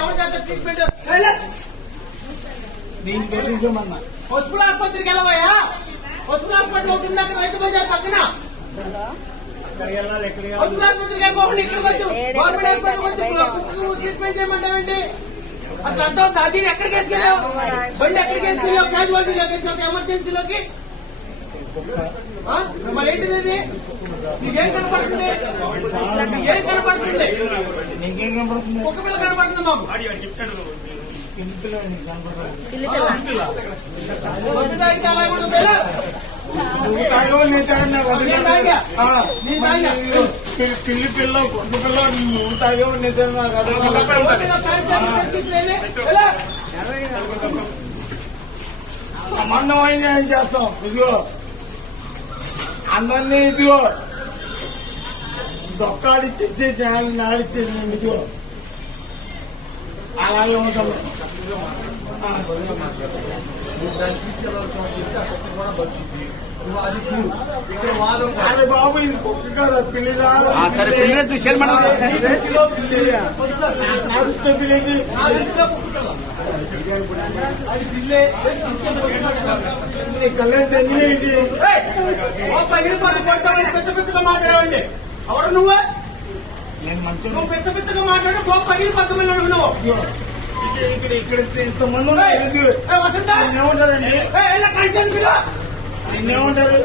ఎవరు చేస్తారు ట్రీట్మెంట్? నేను బెదిరించమన్నా. పశువుల ఆసుపత్రికి వెళ్ళవయ్యా. పశువుల హాస్పిటల్ ఒకటి ఉంది అక్కడ, రైతు బజార్ పక్కన. పశువుల ఆసుపత్రికి వెళ్ళిపోకుండా ఇక్కడికి వచ్చు. గవర్నమెంట్ హాస్పిటల్ వచ్చి ట్రీట్మెంట్ చేయమంటావేంటి? అసలు అర్థం అవుతుంది. అది ఎక్కడికి వేసుకెళ్ళావు? బండి ఎక్కడికి వేసుకెళ్ళావు? క్యాజువాలిటీలోకి వేసుకెళ్తావు, ఎమర్జెన్సీలోకి. మరి ఏంటిది ఇది? నీకేం కనపడుతుంది? ఏం కనపడుతుంది? నీకేం కనపడుతుంది? ఒక పిల్ల కనపడుతుంది మాకు. పిల్లి తాగితే అలా కూడా పిల్ల. పిల్లి పిల్ల కొద్ది పిల్ల నువ్వు తాగేవో నేను సంబంధమైన ఏం చేస్తాం? ఇదిగో అందరినీ ఇదిగో దొక్కాడిచ్చేసి నాడిచ్చేసి ఇదిగో అలాగే ఉంటాం. అరే బాబు ఇది కుక్క కదా, పిల్లి రాదు. కళ్యాణ్ తెంగినేంటి? పెద్ద పెద్దగా మాట్లాడవండి. ఎవరు నువ్వు? నేను మంచి నువ్వు పెద్ద పెద్దగా మాట్లాడు. గొప్ప పగిలిపోతామని నువ్వు ఇక్కడ ఇంతమంది వసంత ఏమంటారండి? నిన్నేమంటారు?